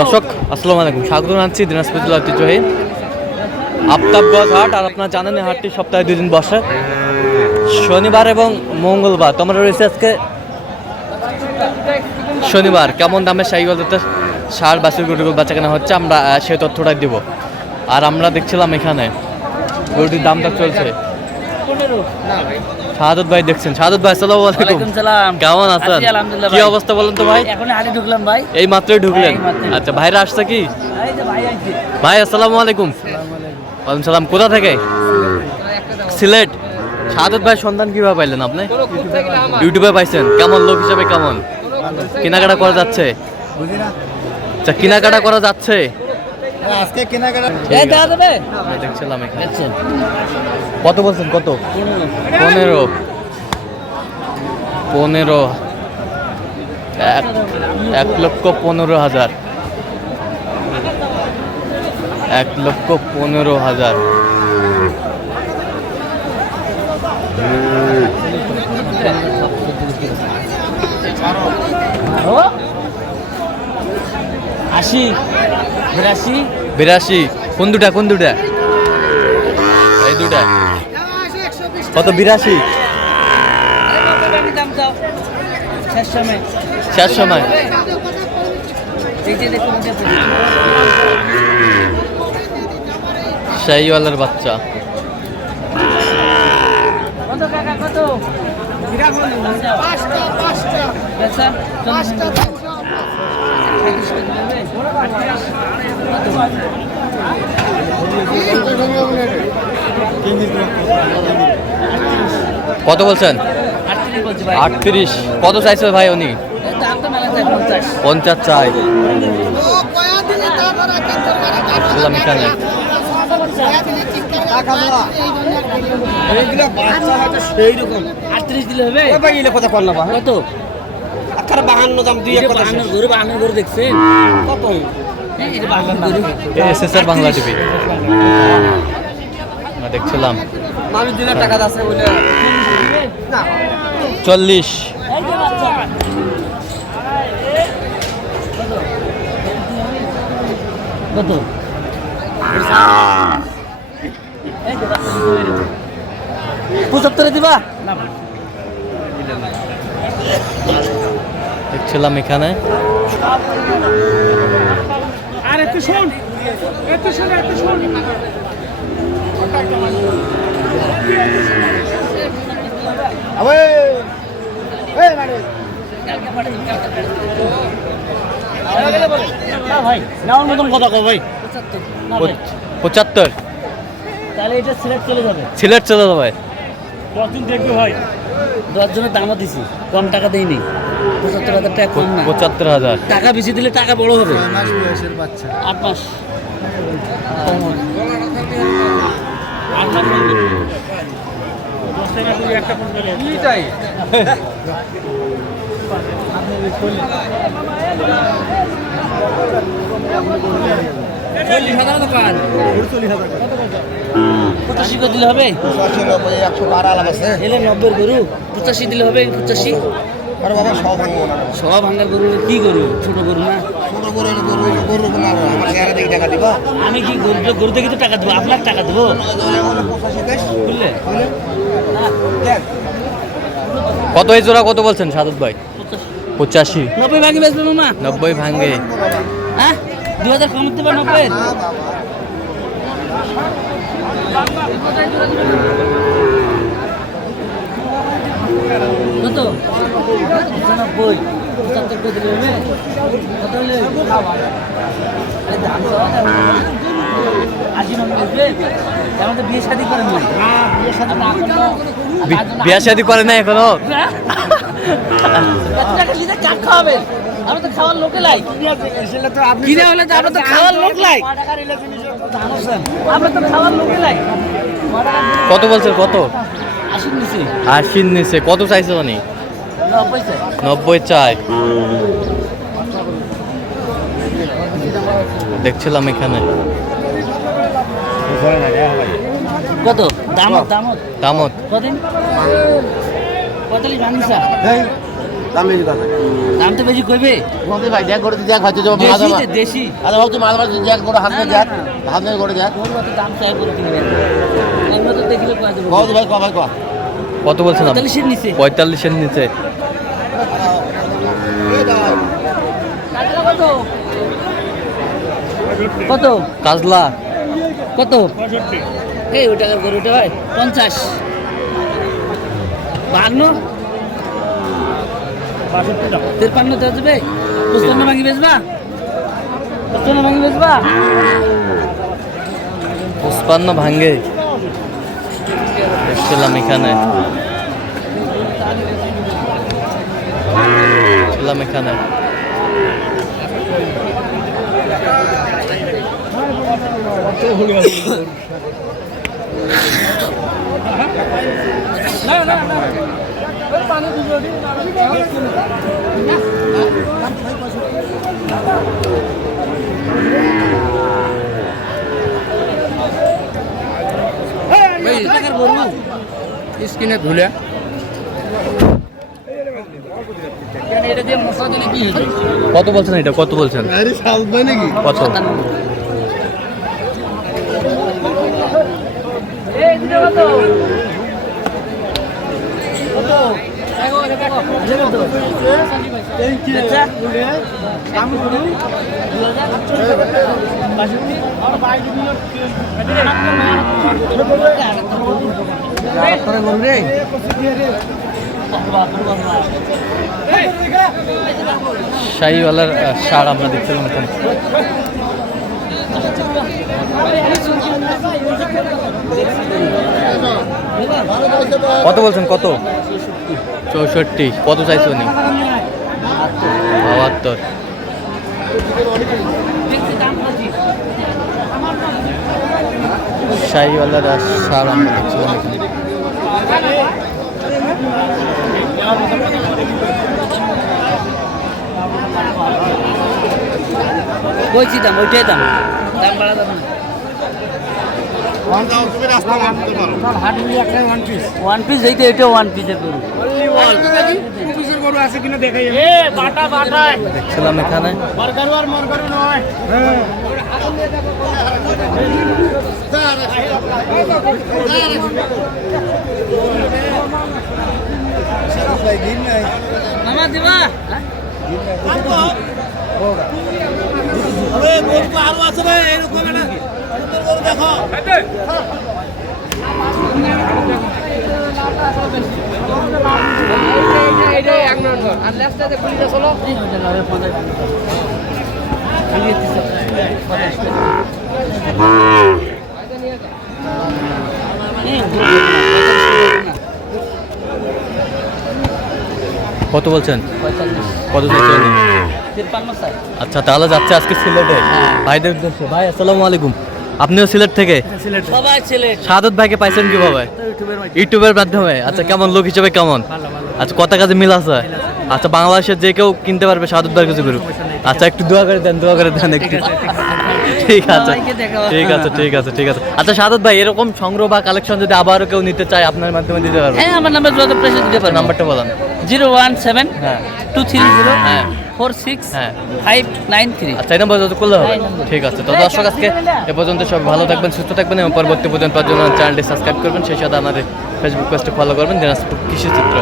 দর্শক আসসালামু আলাইকুম। স্বাগত জানাচ্ছি দিনাজপুর জেলা ঐতিহ্যবাহী আফতাবগঞ্জ হাট আর আপনারা জানেন এই হাটটি সপ্তাহে দুই দিন বসে। শনিবার এবং মঙ্গলবার তোমরা রয়েছে আজকে? শনিবার কেমন দামে সাইকেলতে সার বাসের গরুগুলো বাচ্চা কেনা হচ্ছে আমরা সেই তথ্যটাই দিব। আর আমরা দেখছিলাম এখানে গরুটির দামটা চলছে। শাহাদত ভাই দেখছেন। শাহাদত ভাই আসসালামু আলাইকুম। সালাম। কেমন আছেন? আলহামদুলিল্লাহ কি অবস্থা বলেন তো ভাই? এখন হাটে ঢুকলাম ভাই। এই মাত্রই ঢুকলেন? আচ্ছা ভাইরা আসছে কি? ভাই ভাই আসসালামু আলাইকুম। ওয়ালাইকুম সালাম। কোথা থেকে? সিলেট। শাহাদত ভাই সন্ধান কীভাবে পাইলেন আপনি? ইউটিউবে পাইছেন। কেমন লোক হিসেবে কেমন? কেনাকাটা করা যাচ্ছে? আচ্ছা কেনাকাটা করা যাচ্ছে? আজকে কেনাকাটা এই দেখা দেবে দেখছিলাম এখানে। কত বলছেন কত? পনেরো। পনেরো। এক এক লক্ষ পনেরো হাজার। এক লক্ষ পনেরো হাজার। আশি। বিরাশি। বিরাশি। কোন দুটা কোন দুটা? এই দুটা। কত বিরাশি? দাম শেষ সময়। শেষ সময়। শাহিওয়ালের বাচ্চা। কত কাকা কত? পাঁচটা পাঁচটা। আচ্ছা কত বলছেন? আটত্রিশ। বলছি ভাই আটত্রিশ কত চাইছে ভাই উনি? পঞ্চাশ চাই। এখানে সেই রকম আটত্রিশ দিলে হবে? কথা কর না কত? আখার বাহান্ন দাম দুই এক গরু বাহান্ন গরু দেখছেন কত? এই যে বাহান্ন গরু S S R Bangla TV. দেখছিলাম। মানুষ দিলে টাকা আছে বলে। চল্লিশ। কত? পঁচাত্তরে দিবা? দেখছিলাম এখানে। আর একটু শোন। একটু শোন একটু শোন। আবে! এই না ভাই কথা কো ভাই। পঁচাত্তর। তাহলে এটা সিলেক্ট চলে যাবে। সিলেট চলে যাবে। দশজন দেখবে ভাই। দশ জনের দামও দিছি কম টাকা দেয়নি পঁচাত্তর হাজার টাকা কম না। পঁচাত্তর হাজার। টাকা বেশি দিলে টাকা বড় হবে। মাস বয়সের বাচ্চা। আট মাস। আট মাস কিটাই পঁচাশি করে দিলে হবে? পঁচাশি নব্বই একশো বারো আলাম আছে। এলে নব্বই গরু। পঁচাশি দিলে হবে? পঁচাশি আরে বাবা সব ভাঙবো না। সব ভাঙ্গার গরু কি গরু? ছোট গরু না? ছোট গরু গরু গরু না আমার গ্যারে দিকে টাকা দিব। আমি কি গরু গরু দেখে তো টাকা দেবো আপনার টাকা দেবো? বুঝলে? কত এই জোড়া কত বলছেন সাদত ভাই? পঁচাশি। নব্বই ভাঙি বেচবে মামা? নব্বই ভাঙ্গে হ্যাঁ? দু হাজার কম দিতে পারে নব্বই? কত? নব্বই পঁচাত্তর করে দিলে কত হলে দাম আশি নব্বই আসবে আমাদের বিয়ে শাদি করেন বিয়ে শাদি না করলে বিয়া শাদি করে না এখনও? এত টাকা নিতে কাক খাওয়াবেন আমরা তো খাওয়ার লোকে লাই কিনে হলে? তো আমরা তো খাওয়ার লোক লাই আমরা তো খাওয়ার লোকে লাই কত বলছেন? কত? নিছি আশির নিচে। কত চাইছে উনি? নব্বই চাই। দেখছিলাম এখানে। কত? দামত দামত। দামত। কদিন? পঁয়তাল্লিশ ভাঙিসা দাম তো বেশি কইবে। ভাই দেখ করে দেখ হয়তো যাব দেশি রে, দেশি। ভাবছি মাল মাল দেখ করে হাত দেখ। হাত করে দেখ। মতো দাম চাই করে কিনে নেন আমরা তো দেখলে কয় ভাই কত পঁয়তাল্লিশের নিচে। পঁয়তাল্লিশের নিচে। কত? কাজলা। কত? এই ওই টাকার গরু ওটা ভাই পঞ্চাশ। বান্ন তিরপান্ন দেওয়া যাবে? ভাঙি বেচবা? পুষ্পান্ন ভাঙি বেচবা? পুষ্পান্ন ভাঙ্গে দেখছিলাম এখানে। ছিলাম এখানে কত টাকার গরু স্কিনে ধুলে এটা দিয়ে মশলা দিলে কি হয়ে যায় কত বলছেন এটা? কত বলছেন? নাকি কত? শাহিওয়ালার সার আমরা দেখছিলাম এখানে। কত বলছেন? কত? চৌষট্টি। কত চাইছো উনি? বাহাত্তর। শাহিওয়ালার সার আমরা দেখছিলাম এখানে। কইছি দাম ওইটাই দাম। দাম বাড়া দাম না। ওয়ান পিস এইটা এটা ওয়ান পিসের গরু দেখছিলাম এখানে। মামা দিবা কত বলছেন? কত আচ্ছা তাহলে যাচ্ছে আজকে সিলেটে। ভাইদের উদ্দেশ্যে। ভাই আসসালামু আলাইকুম। আপনিও সিলেট থেকে? ছেলে সাদত ভাইকে পাইছেন কীভাবে? ইউটিউবের মাধ্যমে। আচ্ছা কেমন? লোক হিসেবে কেমন? আচ্ছা কত কাজে মিল আছে? আচ্ছা বাংলাদেশের যে কেউ কিনতে পারবে সাদত ভাইয়ের কিছু করুক আচ্ছা একটু দোয়া করে দেন দোয়া করে দেন একটু। ঠিক আছে ঠিক আছে। ঠিক আছে। ঠিক আছে আচ্ছা সাদত ভাই এরকম সংগ্রহ বা কালেকশন যদি আবারও কেউ নিতে চায় আপনার মাধ্যমে দিতে পারবে? হ্যাঁ আমার নাম্বার যোগাযোগ দিতে পারেন নাম্বারটা বলেন। জিরো ওয়ান সেভেন হ্যাঁ। টু থ্রি জিরো হ্যাঁ। ফোর সিক্স হ্যাঁ। Five nine three. আচ্ছা এই নম্বর করলে হবে? ঠিক আছে তো দর্শক আজকে এ পর্যন্ত সব ভালো থাকবেন সুস্থ থাকবেন এবং পরবর্তী পর্যন্ত চ্যানেলটি সাবস্ক্রাইব করবেন। সেই সাথে আমাদের ফেসবুক পেজটি ফলো করবেন দিনাজপুর কৃষি চিত্র